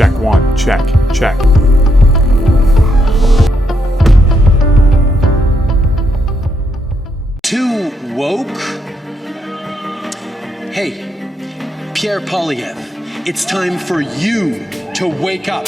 Check one, check. Too woke? Hey, Pierre Polyev, it's time for you to wake up.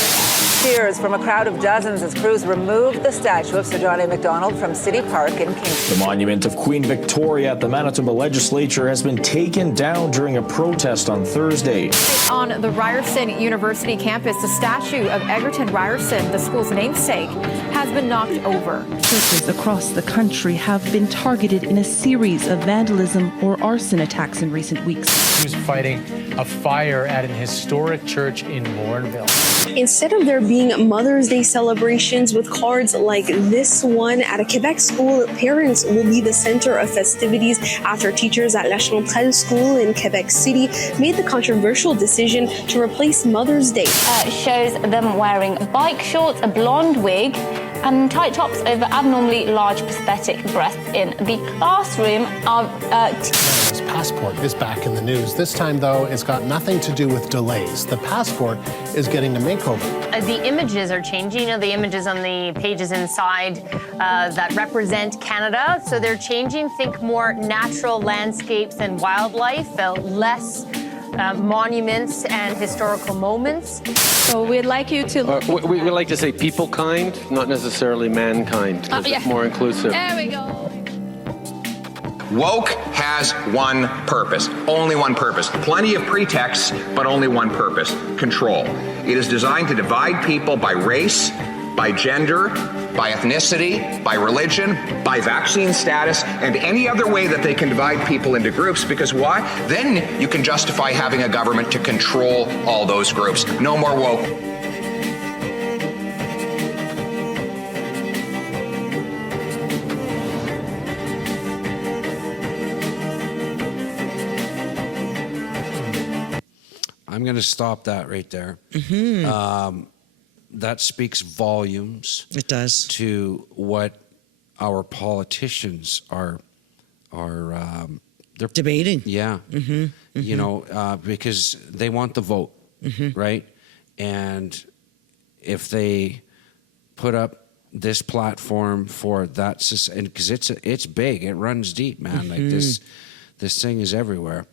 Cheers from a crowd of dozens as crews removed the statue of Sir John A. Macdonald from City Park in Kingston. The monument of Queen Victoria at the Manitoba Legislature has been taken down during a protest on Thursday. On the Ryerson University campus, the statue of Egerton Ryerson, the school's namesake, has been knocked over. Churches across the country have been targeted in a series of vandalism or arson attacks in recent weeks. He was fighting a fire at an historic church in Morinville. Instead of there being Mother's Day celebrations with cards like this one at a Quebec school, parents will be the center of festivities after teachers at La Chanterelle School in Quebec City made the controversial decision to replace Mother's Day. Shows them wearing bike shorts, a blonde wig, and tight tops over abnormally large prosthetic breasts in the classroom of His passport is back in the news. This time, though, it's got nothing to do with delays. The passport is getting a makeover. The images are changing. You know, the images on the pages inside that represent Canada. So they're changing. Think more natural landscapes and wildlife, less monuments and historical moments. So we'd like you to... we like to say people kind, not necessarily mankind, because it's more inclusive. There we go. Woke has one purpose, only one purpose. Plenty of pretexts, but only one purpose: control. It is designed to divide people by race, by gender, by ethnicity, by religion, by vaccine status, and any other way that they can divide people into groups. Because why? Then you can justify having a government to control all those groups. No more woke. I'm going to stop that right there. That speaks volumes. It does. To what our politicians are they're debating. Yeah. You know, because they want the vote, right? And if they put up this platform for that, and because it's big, it runs deep, man. Like this thing is everywhere.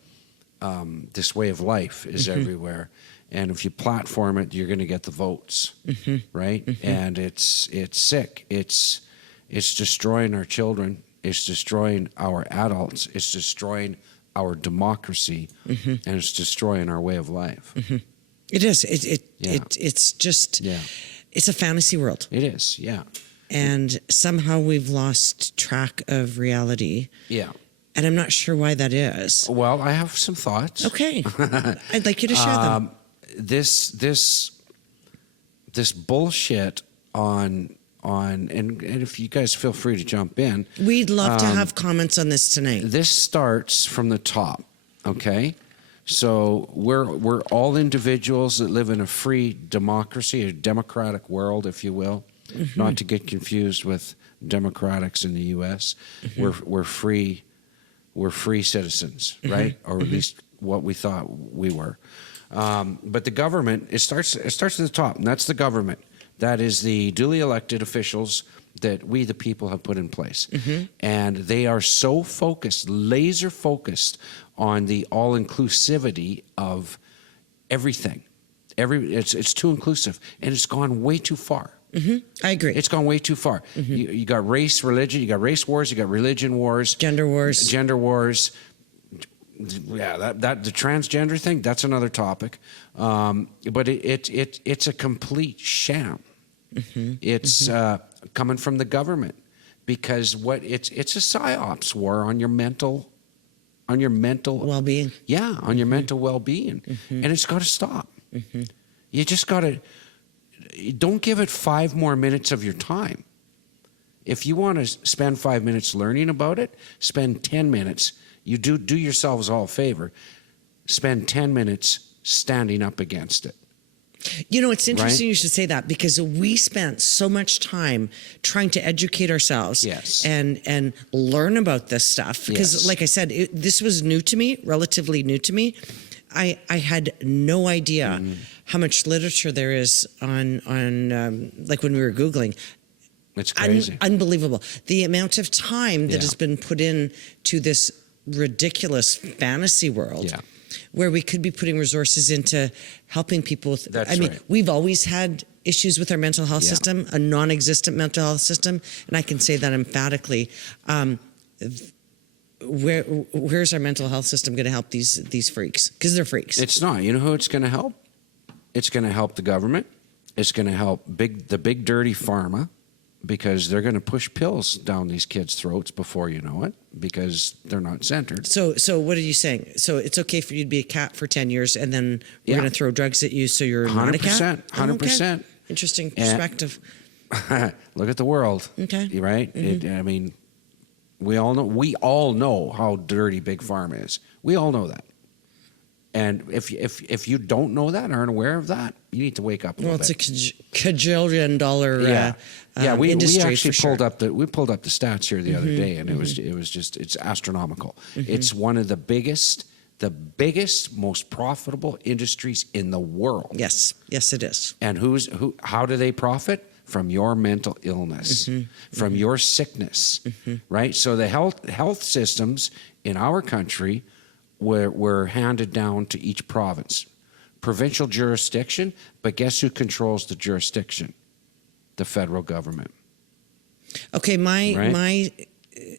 This way of life is everywhere, and if you platform it, you're going to get the votes, right? And it's sick. It's destroying our children. It's destroying our adults. It's destroying our democracy, and it's destroying our way of life. It is. It's just. Yeah. It's a fantasy world. It is. Yeah. And somehow we've lost track of reality. Yeah. And I'm not sure why that is. Well, I have some thoughts. Okay. I'd like you to share them. This bullshit on and if you guys feel free to jump in. We'd love to have comments on this tonight. This starts from the top, okay? So we're all individuals that live in a free democracy, a democratic world, if you will. Not to get confused with democrats in the U.S. We're free. We're free citizens, right? Or at least what we thought we were. But the government, it starts at the top, and that's the government. That is the duly elected officials that we, the people, have put in place. And they are so focused, laser focused on the all-inclusivity of everything. It's too inclusive, and it's gone way too far. I agree. It's gone way too far. You got race, religion, you got race wars, you got religion wars. Gender wars. Yeah, that the transgender thing, that's another topic. But it's a complete sham. It's coming from the government because it's a psyops war on your mental well-being. Yeah, on your mental well-being. And it's got to stop. You just got to. Don't give it 5 more minutes of your time. If you want to spend 5 minutes learning about it, spend 10 minutes. You do yourselves all a favor. Spend 10 minutes standing up against it. You know, it's interesting you should say that because we spent so much time trying to educate ourselves and learn about this stuff. Because like I said, this was new to me, relatively new to me. I had no idea how much literature there is on like when we were Googling. It's crazy. Unbelievable. The amount of time that Yeah. has been put in to this ridiculous fantasy world where we could be putting resources into helping people with, That's I mean, right. we've always had issues with our mental health Yeah. system, a non-existent mental health system, and I can say that emphatically. Where's our mental health system going to help these freaks? Because they're freaks. It's not. You know who it's going to help? It's going to help the government. It's going to help the big dirty pharma, because they're going to push pills down these kids' throats before you know it, because they're not centered. So what are you saying? So it's okay for you to be a cat for 10 years and then we're going to throw drugs at you so you're not a cat? 100%. Okay. Interesting perspective. Look at the world. Okay. Right? I mean, we all know how dirty Big Pharma is. We all know that. And if you don't know that, aren't aware of that, you need to wake up a little bit. It's a cajillion dollar we industry actually for pulled up the stats here the other day, and it was just it's astronomical. It's one of the biggest, most profitable industries in the world. Yes, it is. And how do they profit? From your mental illness, from your sickness, right? So the health systems in our country were handed down to each province. Provincial jurisdiction, but guess who controls the jurisdiction? The federal government. Okay, my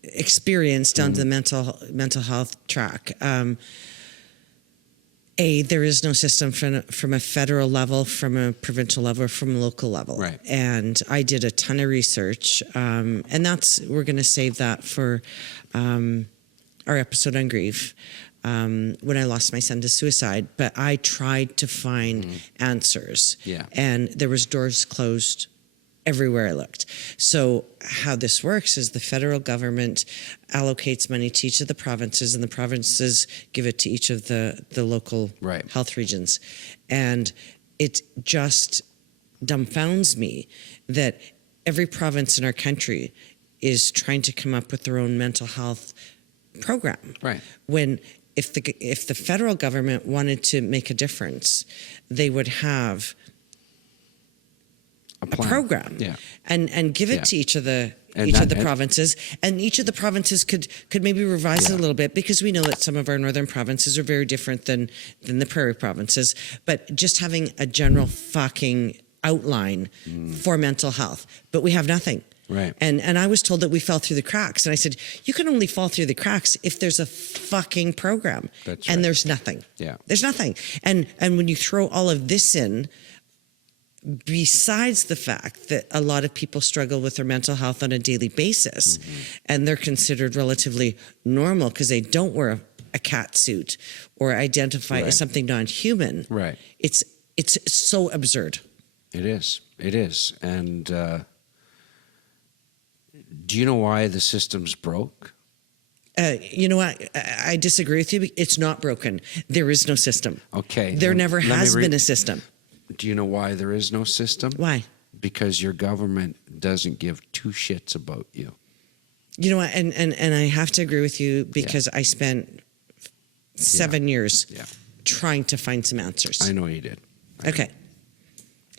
experience down to the mental health track. There is no system from a federal level, from a provincial level, or from a local level. Right. And I did a ton of research, and we're going to save that for our episode on grief. When I lost my son to suicide, but I tried to find answers. Yeah. And there was doors closed everywhere I looked. So how this works is the federal government allocates money to each of the provinces, and the provinces give it to each of the local health regions. And it just dumbfounds me that every province in our country is trying to come up with their own mental health program. Right. When if the federal government wanted to make a difference, they would have a program, and give it to each of the provinces, and each of the provinces could maybe revise it a little bit, because we know that some of our northern provinces are very different than the prairie provinces. But just having a general fucking outline for mental health, but we have nothing. Right. And I was told that we fell through the cracks. And I said, you can only fall through the cracks if there's a fucking program. That's and right. there's nothing. Yeah. There's nothing. And when you throw all of this in, besides the fact that a lot of people struggle with their mental health on a daily basis, and they're considered relatively normal because they don't wear a cat suit or identify as something non-human. Right. It's so absurd. It is. And do you know why the system's broke? You know what? I disagree with you. It's not broken. There is no system. Okay. There never has been a system. Do you know why there is no system? Why? Because your government doesn't give two shits about you. You know what? And I have to agree with you, because I spent 7 years trying to find some answers. I know you did. Okay.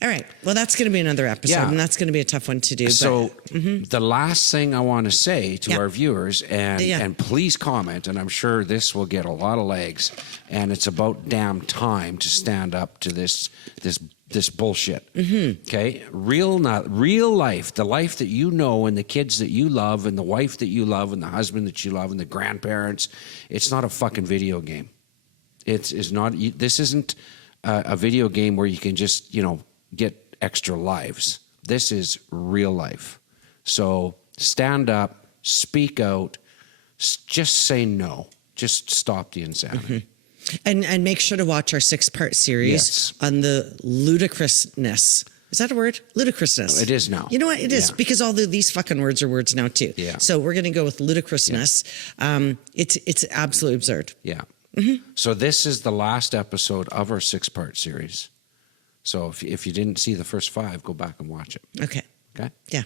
All right. Well, that's going to be another episode, and that's going to be a tough one to do. So the last thing I want to say to our viewers, and please comment, and I'm sure this will get a lot of legs, and it's about damn time to stand up to this bullshit. Okay? Real life, the life that you know, and the kids that you love, and the wife that you love, and the husband that you love, and the grandparents. It's not a fucking video game. It's not. This isn't a video game where you can just, get extra lives. This is real life. So stand up, speak out, just say no. Just stop the insanity. And make sure to watch our 6-part series on the ludicrousness. Is that a word? Ludicrousness. It is now. You know what? It is, because all these fucking words are words now too. Yeah. So we're going to go with ludicrousness. Yeah. It's absolutely absurd. Yeah. So this is the last episode of our 6-part series. So if you didn't see the first 5, go back and watch it. Okay. Yeah.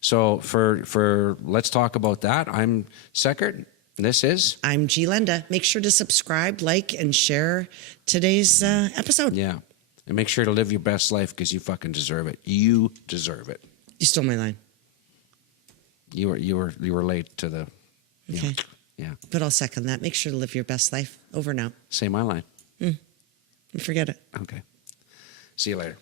So for let's talk about that. I'm Seckert. This is? I'm G'lenda. Make sure to subscribe, like, and share today's episode. Yeah. And make sure to live your best life because you fucking deserve it. You deserve it. You stole my line. You were late to the. Okay. Yeah. But I'll second that. Make sure to live your best life. Over now. Say my line. Forget it. Okay. See you later.